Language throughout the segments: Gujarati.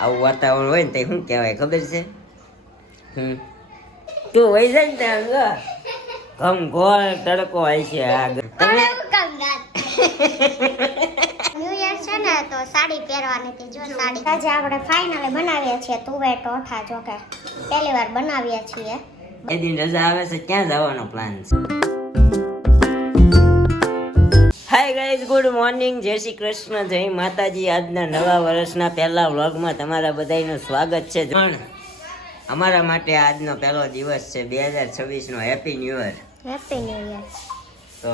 આવું વાતાવરણ હોય ને તે શું કહેવાય ખબર છે? તું વહી જાય ને ત્યાં ઘમઘોર તડકો હોય છે. ન્યુ યર છે ને તો સાડી પહેરવાની હતી. જો સાડી આજે આપણે ફાઇનલી બનાવીએ છીએ તુવેર ટોઠા. જો કે પહેલી વાર બનાવીએ છીએ. એ દિન રજા આવે છે, ક્યાં જવાનો પ્લાન છે? હાય ગાઈઝ, ગુડ મોર્નિંગ, જય શ્રી કૃષ્ણ, જય માતાજી. આજના નવા વર્ષના પહેલા વ્લોગમાં તમારા બધાનું સ્વાગત છે. પણ અમારા માટે આજનો પહેલો દિવસ છે 2026 નો. Happy new year. Happy new year. તો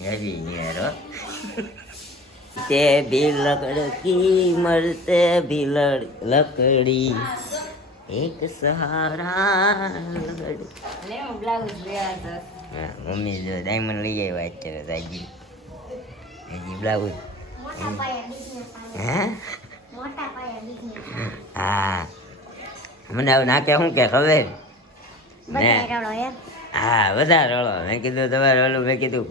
હેપી ન્યુ યર હો. તે ભી લકડી મરતે ભી લકડી એક સહારા લકડી. મમ્મી જો ડાયમંડ લઈ આવ્યા અત્યારે રાજી. હજી બ્લાઉઝ હા મને હવે નાખે શું કે ખબર? હા વધારે રળો. મેં કીધું તમારે ઓલું, મેં કીધું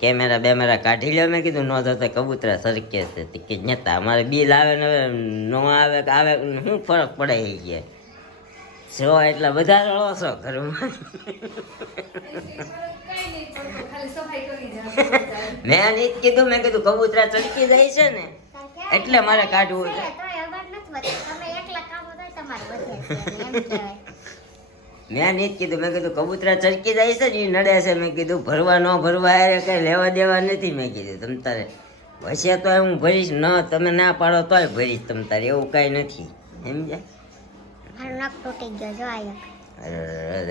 કેમેરા કાઢી લો. મેં કીધું નો થતા કબૂતરા સરકે છે કે નતા. અમારે બિલ આવે ને નો આવે કે આવે શું ફરક પડે એ કે જો એટલા બધા રળો છો ઘરમાં. મેં નહીં કીધું, મેં કીધું કબૂતરા ચડકી જાય છે ને એટલે મારે કાઢવું છે. મેં નહીં કીધું, મેં કીધું કબૂતરા ચડકી જાય છે ને એ નડે છે. મેં કીધું ભરવા ન ભરવા અરે કઈ લેવા દેવા નથી. મેં કીધું તમ તારે હશે તો હું ભરીશ, ન તમે ના પાડો તોય ભરીશ તમ તારે, એવું કઈ નથી સમજ્યા?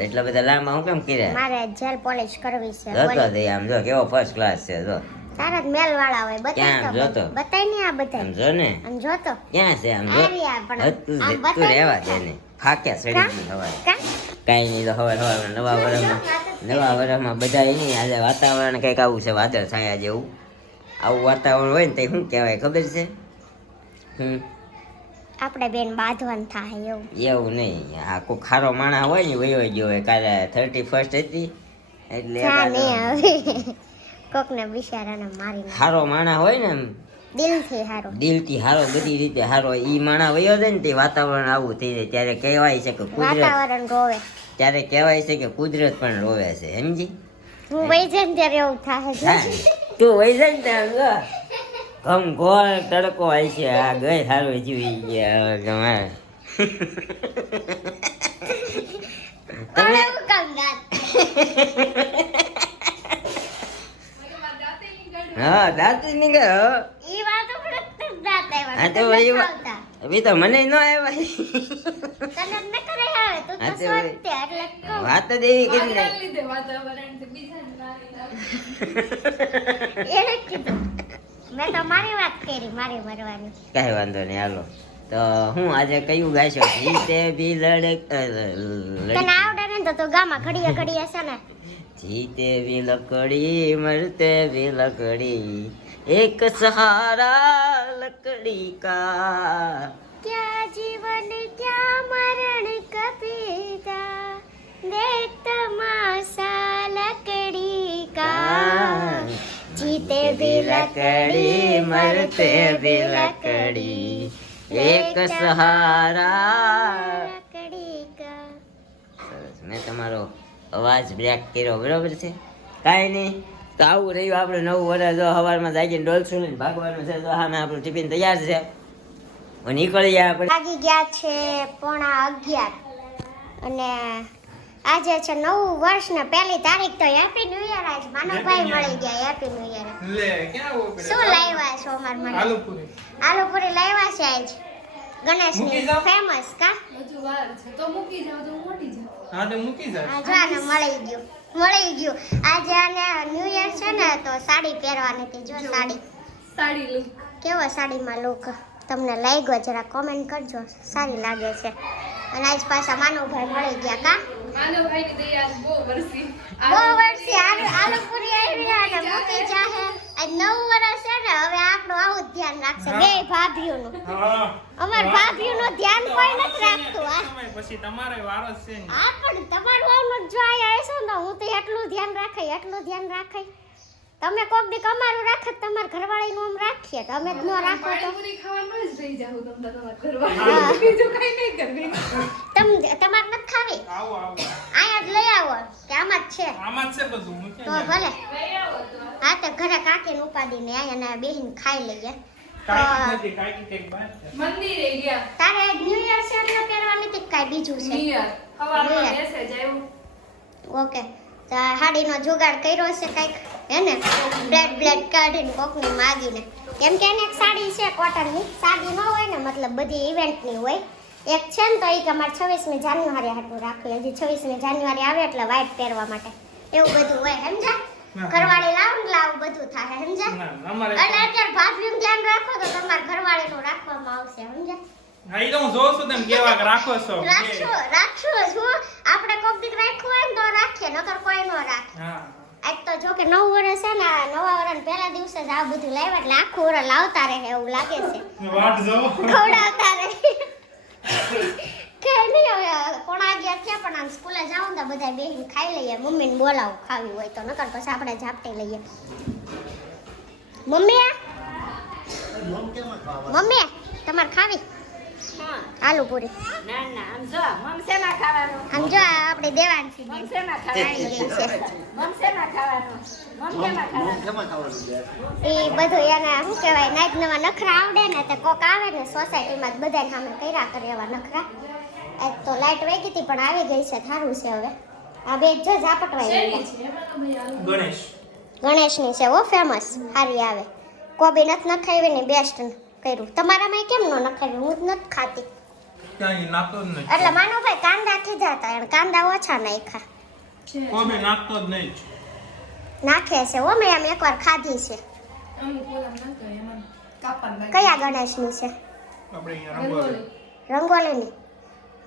એટલા બધા લાંબા હું કેમ કર્યા? મારે જેલ પોલિશ કરવી છે. જોતો દે આમ જો કેવો ફર્સ્ટ ક્લાસ છે. જો તારા મેલ વાળા હોય ક્યાં જોતો બતાય ને આ બધા આમ જો ને આમ જોતો ક્યાં છે આમ જો તું રહેવા દે ને ફાકે સડી ગઈ હવારે. કાઈ નહીં તો હવાર નવા વર્ષમાં બધા નહીં. આજે વાતાવરણ કઈક આવું છે, વાદળ છાયા જેવું. આવું વાતાવરણ હોય ને તે શું કહેવાય ખબર છે? આપણે બેન બાંધવાનું થાય એવું નહીં. આ કોઈ ખારો માણા હોય ને વયો ગયો હોય. કાલે 31st હતી એટલે કોકને બિચારાને મારી હારો માણા હોય ને દિલથી હારો બધી રીતે હારો ઈ માણા વયો જાય ને તે વાતાવરણ આવું થઈ જાય. ત્યારે કહેવાય છે કે વાતાવરણ રોવે. ત્યારે કહેવાય છે કે કુદરત પણ રોવે છે. સમજી? હું વહી જાય ને ત્યારે એવું થાય. તું વહી જાય ને ત્યાં ઘમઘોર તડકો હોય છે. આ ગઈ સારું જીવી ગયા તમે. હા દાંત નીકળ્યો. તો મને ન આવ્યા વાત જ એવી કરી મેં તો મારી વાત કરી, મારી મરવાની. કઈ વાંધો નહીં. હાલો તો હું આજે કયું ગાઈશો? જીતે ભી તને આવડે ને તો ગામાં ઘડીએ ઘડીએ છે ને જીતે ભી લકડી મરતે ભી લકડી એક સહારા લકડી કા क्या जीवन क्या मरण कपीता देख तमाशा लकड़ी का जीते भी लकड़ी मरते भी लकड़ी એક સહારા लकड़ी का. મેં તમારો અવાજ બ્રેક કર્યો બરોબર છે? કાંઈ નહીં. તો આવું રહ્યું આપણે નવું વર્ષ. જો સવારમાં જાગીને ડોલસું લઈને ભાગવાનું છે. તો સામે આપણું ટિફિન તૈયાર છે. નીકળી જાય આપણે. વાગી ગયા છે 11:15 અને આજે છે નવું વર્ષ ને પહેલી તારીખ. તો હેપી ન્યુ યર. આજ માનવભાઈ મળી ગયા. Happy new year. શું લાવ્યા છો અમાર માટે? આલુપુરી લાવ્યા છે આજ ગણેશની ફેમસ. કા હજુ વાર છે તો મૂકી જાવ તો મોટી જાવ. હા તો મૂકી જાવ. આ જો આને મળી ગયું. આજે આને ન્યુ યર છે ને તો સાડી પહેરવાની હતી. જો સાડી લુક કેવો સાડીમાં લુક તમને લાગ્યો જરા કોમેન્ટ કરજો. સારી લાગે છે. અને આજ પાછા માનવભાઈ મળી ગયા. કા માનવભાઈ ની દયા બહુ વર્ષી આલુપુરી આવી અને મૂકી જાહે. આજ નવું વર્ષ છે ને હવે આપણું આવું ધ્યાન રાખશે બે ભાભીઓનું. અમાર ભાભીઓનું ધ્યાન કોઈ નથી રાખતું. પછી તમારે વારો છે હા પણ તમારું આવનું જો આયા હશો ને હું તો એટલું ધ્યાન રાખાય તમે કોક દી અમારું રાખો તો તમારા ઘરવાળીનું આમ રાખીએ તો અમે જ ન રાખો તો પાણીપુરી ખાવાનું જ રહી જાવ તમને તમારા ઘરવાળા બીજું કઈ નહીં કરવી તમારે નથી ખાવી આવો અહીંયા જ લઈ આવો કે આમાં જ છે આમાં જ છે બધું હું તો ક્યાં ભલે લઈ આવો તો હા તો ઘરે કાકીને ઉપાડીને અહીંયા બેહીને ખાઈ લઈએ કાંઈ નથી કાંઈ કંઈક બહાર છે. મંદિરે ગયા તારે ન્યુ યર છે એટલે પહેરવાની હતી કાંઈ બીજું છે નિયર સવારમાં નિયર. મેસેજ આવ્યો ઓકે તો આ હાડીનો જુગાડ કર્યો છે કંઈક હે ને બ્લેડ કાઢીને કોકની માગીને કેમ કે એને એક સાડી છે કોટનની સાડી ન હોય ને મતલબ બધી ઇવેન્ટની હોય એક છે ને તો એ કે અમારે 26મી જાન્યુઆરી હાટું રાખવી હજી 26મી જાન્યુઆરી આવે એટલે વ્હાઈટ પહેરવા માટે એવું બધું હોય સમજા હા. ઘરવાળી લાવ ને લાવ બધું થાય સમજા ના અમારે એટલે અત્યારે ભાભીનું ધ્યાન રાખો તો તમારા ઘરવાળીનું રાખવામાં આવશે સમજા હા ઈ તો હું જોઉં છું તમે કેવા કે રાખો છો રાખશો શું આપણે કોક દીક રાખ્યું હોય ને તો રાખીએ નકર કોઈ નો રાખે હા આજ તો જો કે 9 વર્ષ છે ને આ નવા વર્ષના પહેલા દિવસે જ આ બધું લાવ્યા એટલે આખું વર્ષ લાવતા રહે એવું લાગે છે વાટ જો ખવડાવતા રહે કે નહીં હવે 11:30 થયા પણ આમ સ્કૂલે જાવ ને તો બધા બેહીને ખાઈ લઈએ મમ્મીને બોલાવું ખાવી હોય તો નકર પછી આપણે ઝાપટી લઈએ મમ્મી મમ્મી તમારે ખાવી આલુ પૂરી આમ જો આ આપણે દેવાંશી આવી ગઈ છે એ બધું એને શું કહેવાય નાઈટ નવા નખરા આવડે ને તો કોક આવે ને સોસાયટીમાં બધાને સામે કર્યા કરે એવા નખરા એક તો લાઈટ વહી ગઈ હતી પણ આવી ગઈ છે થારું છે હવે આ બે જ ઝાપટવાઈ ગયા ગણેશ ગણેશની છે ઓ ફેમસ સારી આવે કોબી નથી નખાવી ને બેસ્ટ કર્યું તમારામાં કેમ ન નખાવી હું જ નથી ખાતી ક્યાંય નાખતો જ નહીં એટલે માનુભાઈ કાંદા ખીજાતા એને કાંદા ઓછા નાખ્યા કોઈ નાખતો જ નહીં નાખે છે ઓ મેં આમ એકવાર ખાધી છે અમુક ઓલા નતો એમાં કાપન કયા ગણેશની છે આપણે અહીંયા રંગોળી રંગોલીની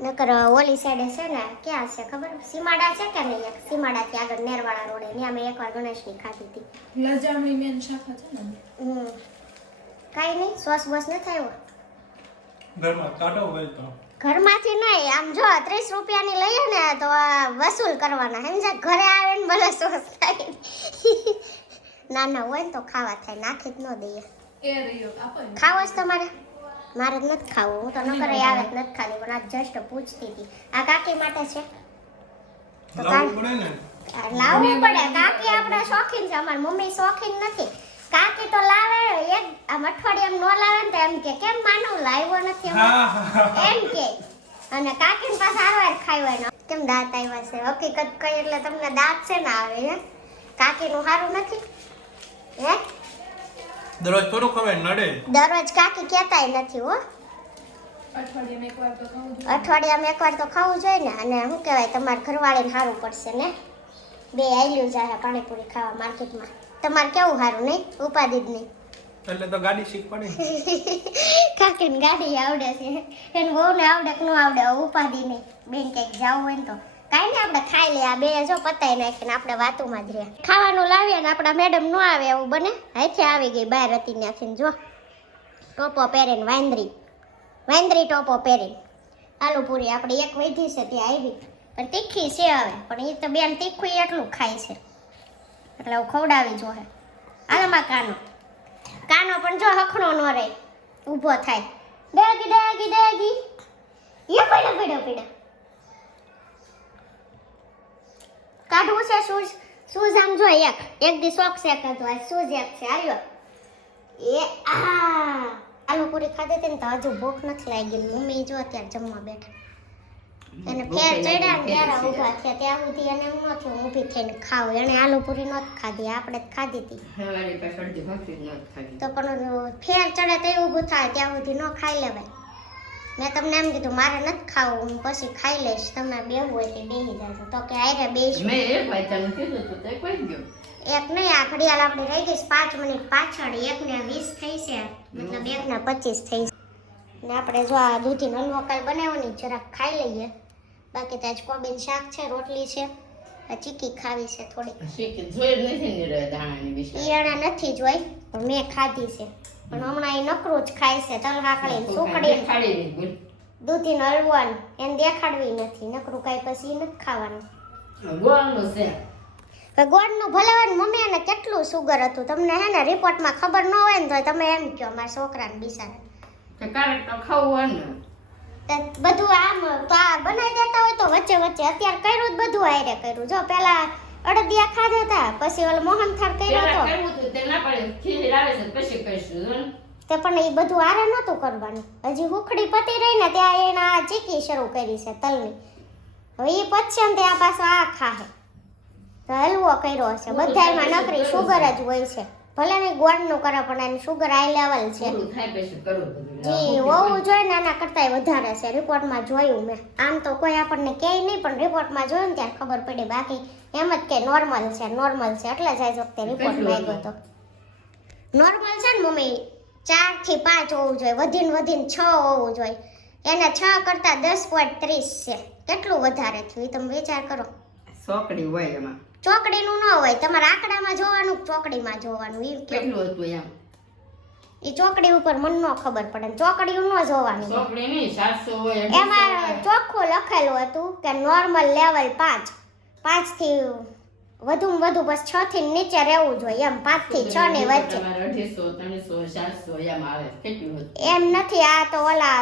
નકર ઓલી સાઈડે છે ને ક્યાં છે ખબર સીમાડા છે કે નહીં એક સીમાડાથી આગળ નેરવાળા રોડે ત્યાં મેં એકવાર ગણેશની ખાધી હતી લજામણી મેન શાખા છે ને કાંઈ નહીં સોસ બોસ ન થયો ઘરમાં કાઢો હોય તો ઘરમાંથી નહીં આમ જો 30 રૂપિયાની લઈએ ને તો આ વસૂલ કરવાના સમજા ઘરે આવે ને ભલે સોસ થાય નાના હોય ને તો ખાવા થાય નાખી જ ન દઈએ એ રહ્યો આપો ને. ખાવો જ તમારે મારે જ નથી ખાવું હું તો ન કરે આવે જ નથી ખાધી પણ આજ જસ્ટ પૂછતી હતી આ કાકી માટે છે તો લાવવું પડે ને લાવવું પડે કાકી આપણે શોખીન છે અમારી મમ્મી શોખીન નથી કાકી તો લાવે એક આમ અઠવાડિયામાં નો લાવે ને તો એમ કે કેમ માનું લાવ્યો નથી હા હા એમ કે અને કાકીને પાસે આરવાર ખાઈ હોય ને કેમ દાંત આવ્યા છે હકીકત કઈ એટલે તમને દાંત છે ને આવે હે કાકીનું સારું નથી હે દરરોજ થોડું ખવાય નડે દરરોજ કાકી કહેતાય નથી હો અઠવાડિયામાં એકવાર તો ખાવું જોઈએ. અઠવાડિયામાં એકવાર તો ખાવું જોઈએ ને અને શું કહેવાય તમારે ઘરવાળીને સારું પડશે ને બે આયલું જાય પાણીપુરી ખાવા માર્કેટમાં તમારે કેવું સારું નહીં ઉપાધિ જ નહીં એટલે તો ગાડી શીખવાડી કાકીને ગાડી આવડે છે એને બહુને આવડે કે ન આવડે ઉપાધિ નહીં બેન કંઈક જવું હોય ને તો કાંઈ નહીં આપણે ખાઈ લઈએ આ બે જો પતાઈ નાખીને આપણે વાતુમાં જ રહ્યા ખાવાનું લાવીએ ને આપણા મેડમ ન આવે એવું બને હાથે આવી ગઈ બહાર હતી ત્યાંથી જો ટોપો પહેરીને વાંદરી ટોપો પહેરીને આલુ પૂરી આપણી એક વૈધી છે ત્યાં આવી પણ તીખી છે હવે પણ એ તો બેન તીખું એટલું ખાય છે એટલે હું ખવડાવી જોહે આલામાં કાનો પણ જો હખણો ન રહે ઊભો થાય ડેગી ડેગી ડેગી એ પડ્યો કાઢવું છે શૂઝ આમ જો એક દી શોખ છે કાઢો આ શૂઝ એક છે આવ્યો એ આલુ પૂરી ખાધી હતી ને તો હજુ ભૂખ નથી લાગી મમ્મી જો અત્યારે જમવા બેઠા એને ફેર ચડ્યા ને ત્યારે ઊભા થયા ત્યાં સુધી એને એમ ન થયું ઊભી થઈને ખાવ એને આલુ પૂરી નહોતી ખાધી આપણે જ ખાધી હતી તો પણ ફેર ચડે તો ઊભું થાય ત્યાં સુધી ન ખાઈ લેવાય મેં તમને એમ કીધું મારે નથી ખાવું હું પછી ખાઈ લઈશ તમે બેવું હોય કે બેસી જાજો તો કે આરે બેસી એક નહીં આ ઘડિયાળ આપણી રહી ગઈ 5 મિનિટ પાછળ એકને 20 થઈ છે મતલબ એકને 25 થઈ છે ને આપણે જો આ દૂધી હલવો કાલ બનાવવાની જરાક ખાઈ લઈએ બાકી તો આજ કોબીન શાક છે રોટલી છે આ ચીકી ખાવી છે થોડી ઈયણા નથી જોઈ પણ મેં ખાધી છે પણ હમણાં એ નકરું જ ખાય છે તલ કાકડી સુકડી દૂધી હલવો એને દેખાડવી નથી નકરું કાંઈ પછી નથી ખાવાનું ગોળનું ભલે હોય ને મમ્મી એને કેટલું સુગર હતું તમને હે ને રિપોર્ટમાં ખબર ન હોય ને તો તમે એમ કહો મારા છોકરાને બિચારા તે ક્યારેક તો ખાવું હોય ને તો બધું આમ તો આ બનાવી દેતા હોય તો વચ્ચે વચ્ચે અત્યારે કર્યું જ બધું આયરે કર્યું જો પેલા અડદિયા ખાધા હતા પછી ઓલો મોહનથાળ કર્યો પેલા હતો કરવું હતું તે ના પડે ખીચડી આવે છે પછી કહીશું જો ને. તે પણ એ બધું આરે નહોતું કરવાનું હજી હુખડી પતી રહી ને ત્યાં એના ચીકી શરૂ કરી છે તલની હવે એ પચશે ને ત્યાં પાછો આ ખાહે તો હલવો કર્યો હશે બધાયમાં નકરી સુગર જ હોય છે ભલે ને ગોળનું કરે પણ એની સુગર હાઈ લેવલ છે પૂરું થાય પછી કરવું બધું. જી હોવું જોઈએ ને એના કરતાંય વધારે છે રિપોર્ટમાં જોયું મેં આમ તો કોઈ આપણને કહે નહીં પણ રિપોર્ટમાં જોયું ને ત્યારે ખબર પડી બાકી એમ જ કે નોર્મલ છે એટલે જ આજ વખતે રિપોર્ટ માંગ્યો હતો નોર્મલ છે ને મમ્મી 4 થી 5 હોવું જોઈએ વધીને 6 હોવું જોઈએ એને 6 કરતા 10.30 છે કેટલું વધારે થયું એ તમે વિચાર કરો સોકડી હોય એમાં ચોકડીનું ન હોય તમારે આંકડામાં જોવાનું ચોકડીમાં જોવાનું એ કેટલું હતું એમ એ ચોકડી ઉપર મન ન ખબર પડે ચોકડીયું ન જોવાનું સોકડી નહીં 700 હોય એમાં ચોખ્ખું લખેલું હતું કે નોર્મલ લેવલ 5 થી વધુમાં વધુ બસ 6 થી નીચે રહેવું જોઈએ એમ 5 થી 6 ની વચ્ચે 250 300 400 એમ આવે કેટલું હતું એમ નથી આ તો ઓલા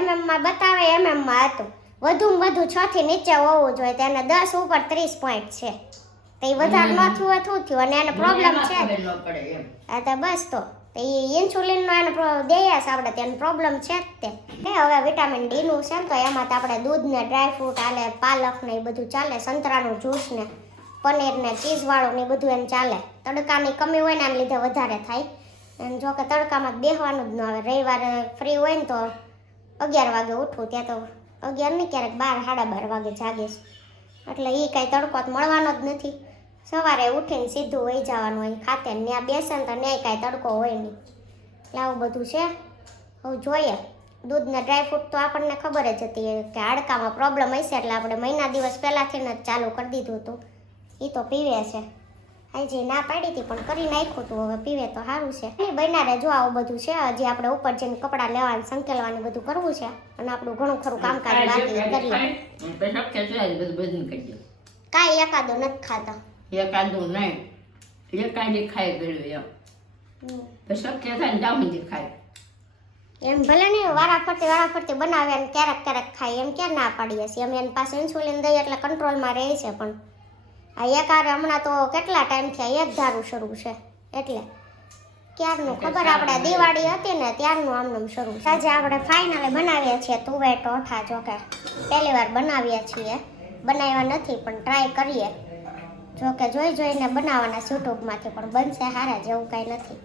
MM માં બતાવે MM માં હતું વધુમાં વધુ 6 થી નીચે હોવું જોઈએ તેને 10 ઉપર 30 પોઈન્ટ છે તો એ વધારે ન થયું હોય શું થયું અને એને પ્રોબ્લેમ છે ખબર ન પડે એમ આ તો બસ તો એ ઇન્સ્યુલિન નો એને દઈએ છે આપણે તેનો પ્રોબ્લેમ છે જ તે હવે વિટામિન ડી નું છે ને તો એમાં તો આપણે દૂધ ને ડ્રાય ફ્રૂટ આલે પાલક ને એ બધું ચાલે સંતરાનું જ્યુસ ને પનીર ને ચીઝ વાળું ને એ બધું એમ ચાલે તડકાની કમી હોય ને આને લીધે વધારે થાય અને જો કે તડકામાં બેસવાનું જ ન આવે રવિવારે ફ્રી હોય ને તો 11 વાગે ઉઠવું ત્યાં તો 11 નહીં ક્યારેક 12 12:30 વાગે જાગીશ એટલે એ કાંઈ તડકો તો મળવાનો જ નથી સવારે ઉઠીને સીધું વહી જવાનું હોય ખાતે ને ત્યાં બેસે ને તો ન્યાય કાંઈ તડકો હોય નહીં એટલે આવું બધું છે હવે જોઈએ દૂધ ને ડ્રાય ફ્રૂટ તો આપણને ખબર જ હતી કે હાડકામાં પ્રોબ્લેમ હશે એટલે આપણે મહિના દિવસ પહેલાંથી જ ચાલુ કરી દીધું હતું એ તો પીવે છે આજે ના પાડી હતી પણ કરી નાખ્યું હતું હવે પીવે તો સારું છે એ બનારે જો આવું બધું છે હજી આપણે ઉપર જઈને કપડાં લેવાનું સંકેલવાનું બધું કરવું છે અને આપણું ઘણું ખરું કામકાજ બાકી કરીએ બધું કરી દો કાંઈ એકાદો નથી ખાતા એકાદું નહીં એકાદી ખાઈ ગયું એમ શક્ય થાય ને ત્યાં સુધી ખાય એમ ભલે નહીં વારા ફરતી બનાવે અને ક્યારેક ખાય એમ ક્યાં ના પાડીએ છીએ અમે એની પાસે ઇન્સ્યુલિન દઈએ એટલે કંટ્રોલમાં રહે છે પણ આ એકારે હમણાં તો કેટલા ટાઈમ થયા એક ધારું શરૂ છે એટલે ક્યારનું ખબર આપણે દિવાળી હતી ને ત્યારનું આમનું શરૂ છે આજે આપણે ફાઇનલી બનાવીએ છીએ તુવેર ટોઠા જો કે પહેલી વાર બનાવીએ છીએ બનાવ્યા નથી પણ ટ્રાય કરીએ જો કે જોઈને બનાવવાના યુટ્યુબમાંથી પણ બનશે સારા જેવું કાંઈ નથી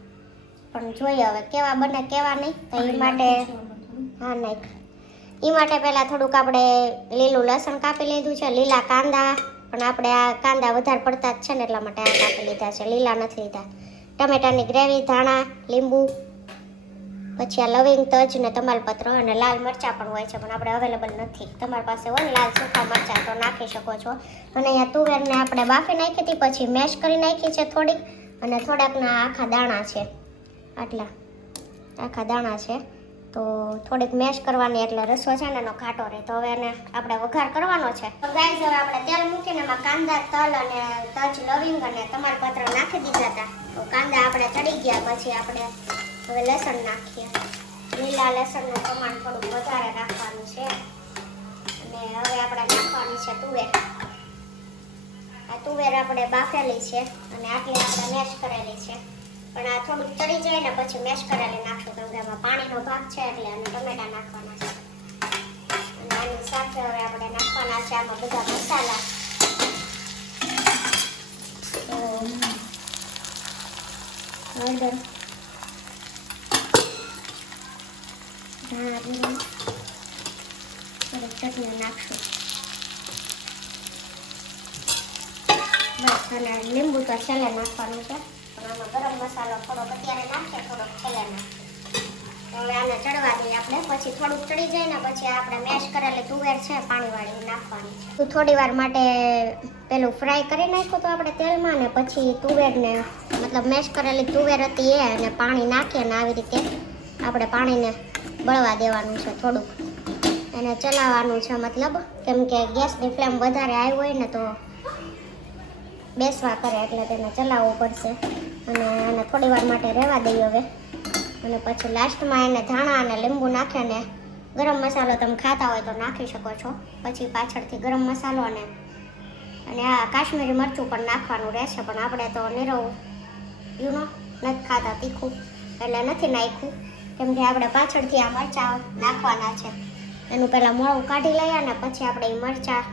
પણ જોઈએ હવે કેવા બને કેવા નહીં તો એ માટે હા નાખ એ માટે પહેલાં થોડુંક આપણે લીલું લસણ કાપી લીધું છે લીલા કાંદા પણ આપણે આ કાંદા વધારે પડતા જ છે ને એટલા માટે આ કાપી લીધા છે લીલા નથી લીધા ટમેટાની ગ્રેવી ધાણા લીંબુ પછી આ લવિંગ તજ ને તમાલપત્ર અને લાલ મરચાં પણ હોય છે પણ આપણે અવેલેબલ નથી તમારી પાસે હોય ને લાલ સૂકા મરચાં તો નાખી શકો છો અને અહીંયા તુવેરને આપણે બાફી નાખી હતી પછી મેશ કરી નાખી છે થોડીક અને થોડાકના આખા દાણા છે આટલા આખા દાણા છે તો થોડીક મેશ કરવાની એટલે રસો છે ને એનો ઘાટો રહે તો હવે એને આપણે વઘાર કરવાનો છે તો ગાઈસ હવે આપણે તેલ મૂકીને એમાં કાંદા તલ અને તજ લવિંગ અને તમાલપત્ર નાખી દીધા હતા તો કાંદા આપણે ચડી ગયા પછી આપણે હવે લસણ નાખીએ લીલા લસણનું પ્રમાણ થોડું વધારે રાખવાનું છે અને હવે આપણે નાખવાની છે તુવેર આ તુવેર આપણે બાફેલી છે અને આટલી આપણે મેશ કરેલી છે પણ આ થોડુંક ચડી જાય ને પછી મેશ કરેલી નાખશું કેમ કે એમાં પાણીનો ભાગ છે એટલે અને ટમેટા નાખવાના છે અને આની સાથે હવે આપણે નાખવાના છે આમાં બધા મસાલા હળદર ધાણા જીરું થોડીક ચટણી નાખશું બસ અને લીંબુ તો છેલ્લે નાખવાનું છે આમાં ગરમ મસાલો થોડોક અત્યારે નાખીએ થોડોક છેલ્લે નાખીએ હવે આને ચડવા દઈએ આપણે પછી થોડુંક ચડી જાય ને પછી આપણે મેશ કરેલી તુવેર છે પાણીવાળી નાખવાની છે થોડી વાર માટે પેલું ફ્રાય કરી નાખ્યું તો આપણે તેલમાં ને પછી તુવેરને મતલબ મેશ કરેલી તુવેર હતી એ અને પાણી નાખીએ ને આવી રીતે આપણે પાણીને બળવા દેવાનું છે થોડુંક એને ચલાવવાનું છે મતલબ કેમ કે ગેસની ફ્લેમ વધારે આવી હોય ને તો બેસવા કરે એટલે તેને ચલાવવું પડશે અને એને થોડી વાર માટે રહેવા દઈએ હવે અને પછી લાસ્ટમાં એને ધાણા અને લીંબુ નાખીને ગરમ મસાલો તમે ખાતા હોય તો નાખી શકો છો પછી પાછળથી ગરમ મસાલો અને આ કાશ્મીરી મરચું પણ નાખવાનું રહેશે પણ આપણે તો નીરવ યુનો નથી ખાતા તીખું એટલે નથી નાખ્યું કેમ કે આપણે પાછળથી આ મરચાં નાખવાના છે એનું પહેલાં મોળું કાઢી લઈએ અને પછી આપણે એ મરચાં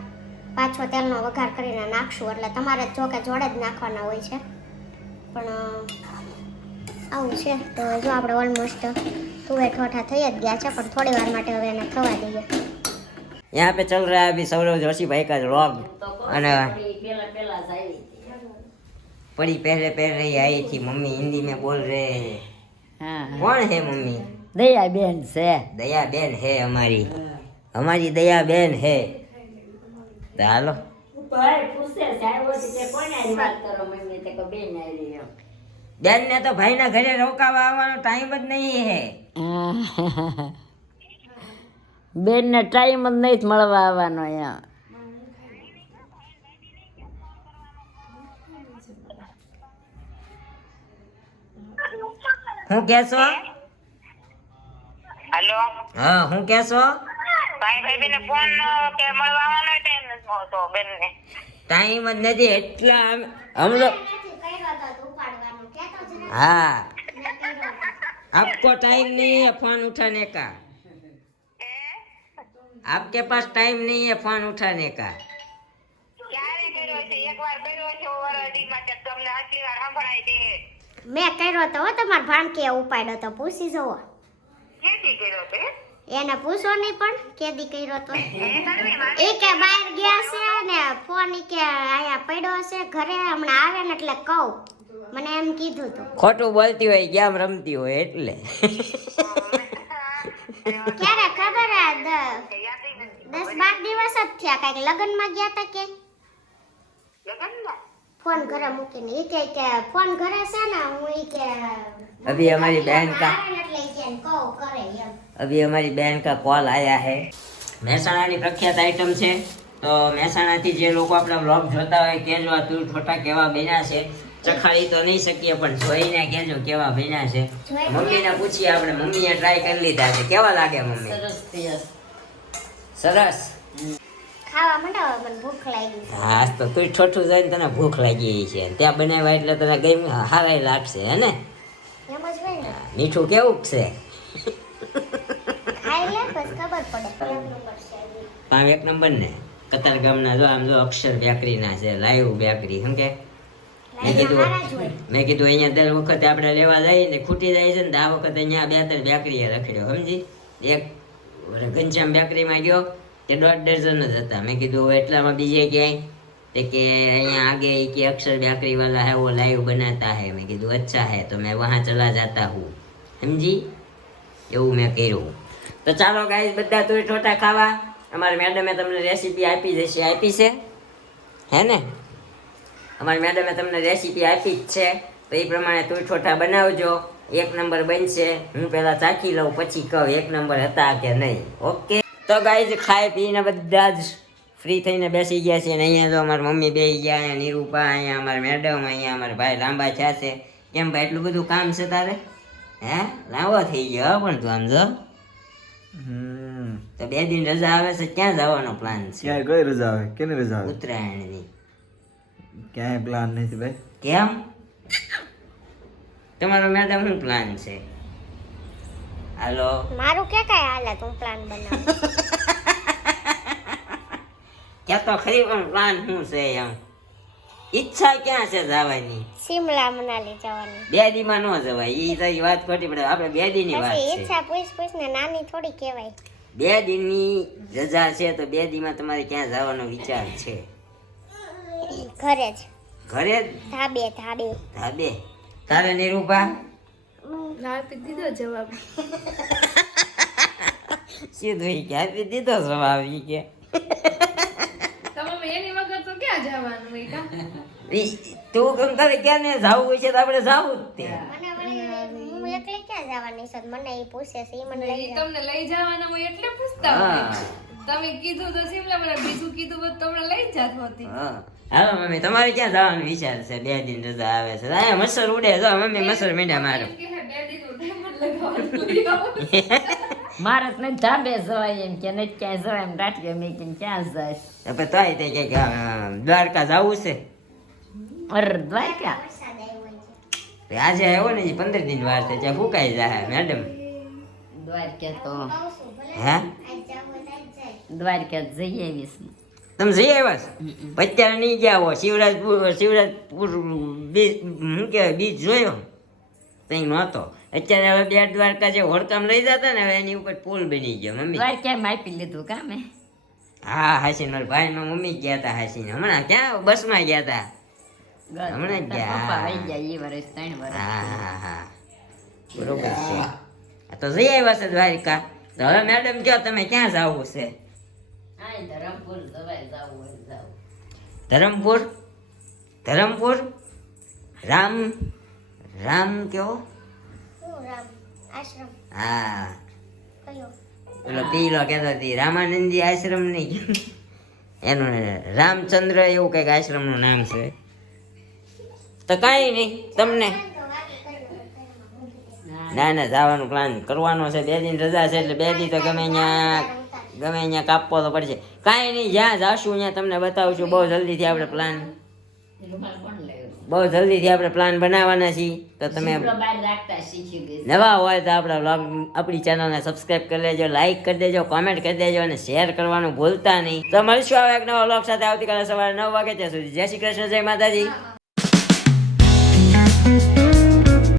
પાછો તેલનો વઘાર કરીને નાખશું એટલે તમારે જો કે જોડે જ નાખવાના હોય છે પણ આવું છે તો જો આપણે ઓલમોસ્ટ તુવેર ઠોઠા થઈ જ ગયા છે પણ થોડી વાર માટે હવે એને થવા દઈએ यहाँ पे चल रहा है अभी सौरभ जोशी भाई का व्लॉग અને પેલા જાય पड़ी पहले पहले आई थी मम्मी हिंदी में बोल रहे हैं હા कौन है मम्मी દયા બેન છે दया बेन है हमारी दया बेन है तो हालो ભાઈ પૂછે સાહેબ કે કોને વાત કરો મમ્મી તે કો બેન આવી એમ બેન ने तो भाई ना घरे रोकावा આવવાનો ટાઈમ જ નહીં હે બેન ને ટાઈમ જ નહીં મળવા આવવાનો અહીંયા હું કેસો હેલો હા હું કેસો ભાઈ ને ફોન કે મળવા આવવાનો ટાઈમ નથી મળતો બેન ને ટાઈમ જ નથી એટલા हम लोग हाँ आपको टाइम नहीं है फोन उठाने का आपके पास टाइम नहीं है फोन उठाने का ક્યારે કર્યો છે એકવાર કર્યો છે ઓવરડી માટે તમને આટલી વાર સંભળાય દે મેં કર્યો તો હો તમારા ભાણકીએ ઉપાડ્યો તો પૂછી જુઓ કેદી કર્યો છે એને પૂછો નહીં પણ કેદી કર્યો તો એ કે બહાર ગયા છે ને ફોન ઈ કે આયા પડ્યો છે ઘરે હમણાં આવે ને એટલે કહું મને એમ કીધું તું ખોટું બોલતી હોય ગેમ રમતી હોય એટલે ક્યારે ખબર હે 10-12 દિવસ જ થયા કાંઈક લગ્નમાં ગયા તા કે ફોન ઘરે મૂકીને ઈ કે ફોન ઘરે છે ને હું ઈ કે अभी हमारी बहन का આવે ને એટલે ઈ કે કહું કરે એમ अभी हमारी बहन का कॉल आया है મહેસાણાની પ્રખ્યાત આઈટમ છે તો મહેસાણાથી જે લોકો આપણા વ્લોગ જોતા હોય કેજો આ તું ઠોટા કેવા બન્યા છે ચખાડી તો નહીં શકીએ પણ જોઈને કેજો કેવા બન્યા છે મમ્મીને પૂછીએ આપણે મમ્મીએ ટ્રાય કરી લીધા છે કેવા લાગે મમ્મી સરસ ખાવા માંડો મને ભૂખ લાગી છે હા તો તું ઠોઠું જોઈને તને ભૂખ લાગી છે ત્યાં બનાવ્યા એટલે તને ગઈ હારાય લાગશે હે ને એમ જ હોય ને મીઠું કેવું છે ખાઈ લે બસ ખબર પડે પાંચ એક નંબર ને કતાર ગામના જો આમ જો અક્ષર બેકરીના છે લાઈવ બેકરી શું કે મેં કીધું અહીંયા દર વખતે આપણે લેવા જઈએ ને ખૂટી જાય છે ને તો આ વખતે અહીંયા 2-3 બેકરીએ રખડ્યો સમજી એક ઘનશ્યામ બેકરીમાં ગયો તે 1.5 ડઝન જ હતા મેં કીધું હવે એટલામાં બીજે ક્યાંય તે કે અહીંયા આગે કે અક્ષર બેकरी वाला है वो लाइव बनाता है मैं કીધું अच्छा है तो मैं वहाँ चला जाता हूँ સમજી એવું મેં કર્યું તો ચાલો ગાઈસ બધા તુર ઠોટા ખાવા અમારી મેડમે તમને રેસીપી આપી છે હે ને અમારી મેડમે તમને રેસીપી આપી જ છે તો એ પ્રમાણે તુર ઠોઠા બનાવજો 1 નંબર બનશે હું પહેલા ચાખી લઉં પછી કહું 1 નંબર હતા કે નહીં ઓકે તો ગાઈસ ખાઈ પીને બધા જ ફ્રી થઈને બેસી ગયા છે અને અહીંયા જો અમારી મમ્મી બેસી ગયા અહીંયા નિરૂપા અહીંયા અમારા મેડમ અહીંયા અમારા ભાઈ લાંબા થયા છે કેમ ભાઈ એટલું બધું કામ છે તારે હે લાંબો થઈ ગયો પણ તું આમ જો તો 2 દિન રજા આવે છે ક્યાં જવાનો પ્લાન છે ક્યાંય કઈ રજા આવે કેની રજા આવે ઉત્તરાયણની ક્યાંય પ્લાન નથી ભાઈ કેમ તમારો મેડમ શું પ્લાન છે હાલો મારું કે કાંઈ હાલે તું પ્લાન બનાવ ક્યાં તો ખરી પણ પ્લાન શું છે એમ ઈચ્છા ક્યાં છે જવાની શિમલા મનાલી જવાની 2 દીમાં ન જવાય ઈ તારી વાત ખોટી પડે આપણે 2 દીની વાત પછી છે ઈચ્છા પૂછ ને નાની થોડી કહેવાય 2 દિનની રજા છે તો 2 દીમાં તમારે ક્યાં જવાનો વિચાર છે ઘરે જ ઘરે જ ધાબે ધાબે તારે નિરૂપા આપી દીધો જવાબ સીધું ઈ કે આપી દીધો જવાબ ઈ કે તમે એની વગર તો ક્યાં જવાનું હોય કા તું કેમ કરે ક્યાં ને જાવું હોય છે તો આપણે જાવું જ તે મને વળી હું એકલી ક્યાં જવાની છે મને એ પૂછે છે ઈ મને લઈ ઈ તમને લઈ જવાના હોય એટલે પૂછતા હોય હા તમે કીધું તો શિમલા મને બીજું કીધું હોત તો હમણાં લઈ જ જાત હોતી હા. હાલો મમ્મી તમારે ક્યાં જવાનો વિચાર છે 2 દિન રજા આવે છે અહીંયા મચ્છર ઉડે જો મમ્મી મચ્છર મીંડા મારો એમ કે હે 2 દિવસનો ટાઈમ જ લગાવવાનો મારે તો નહીં ધાબે જવાય એમ કે નહીં ક્યાંય જવાય એમ રાઠીએ મેં કેમ ક્યાં જાય હવે તોય તે કે દ્વારકા જવું છે અરે દ્વારકા વરસાદ આવ્યો છે આજે આવ્યો ને 15 દિન વાર છે ત્યાં ફૂકાઈ જાય મેડમ દ્વારકા તો કહું છું ભલે હા આજ જાવ હોય તો આજ જાય દ્વારકા જઈ આવીશ તમે જઈ આવ્યા છો અત્યારે નહીં ગયા હો શિવરાજપુર બીચ શું કહેવાય બીચ જોયો કંઈ નહોતો અત્યારે હવે બેટ દ્વારકા જે હોડકામ લઈ જતા ને હવે એની ઉપર પુલ બની ગયો મમ્મી દ્વારકા માપી લીધું કા મેં હા હાસીન મારા ભાઈ માં મમ્મી ગયા હતા હાસીન હમણાં ક્યાં બસમાં ગયા હતા હમણાં જ ગયા. પપ્પા વહી ગયા એ વર્ષ 3 વર્ષ હા બરોબર છે આ તો જઈ આવ્યા છે દ્વારકા તો હવે મેડમ કહો તમે ક્યાં જવું છે આય ધરમપુર જવાય જાવું હોય જાવ ધરમપુર ધરમપુર રામ રામ કયો શું રામ આશ્રમ હા કયો પેલો પીલો કહેતો હતી રામાનંદજી આશ્રમ નહીં એનું રામચંદ્ર એવું કંઈક આશ્રમનું નામ છે તો કાંઈ નહીં તમને ના ના જવાનું પ્લાન કરવાનો છે 2 દિન રજા છે એટલે 2 દી તો ગમે અહીંયા કાપવો તો પડશે કાંઈ નહીં જ્યાં જાશું ત્યાં તમને બતાવશું બહુ જલ્દીથી આપણે પ્લાન રૂમાલ કોણ લાવ્યું બહુ જલ્દીથી આપણે પ્લાન બનાવવાના છીએ તો તમે શીપડો બહાર રાખતા શીખી ગઈ નવા હોય તો આપણા વ્લોગ આપણી ચેનલને સબસ્ક્રાઇબ કરી લેજો લાઈક કરી દેજો કોમેન્ટ કરી દેજો અને શેર કરવાનું ભૂલતા નહીં તો મળીશું હવે એક નવા વ્લોગ સાથે આવતીકાલે સવારે 9 વાગે ત્યાં સુધી જય શ્રી કૃષ્ણ જય માતાજી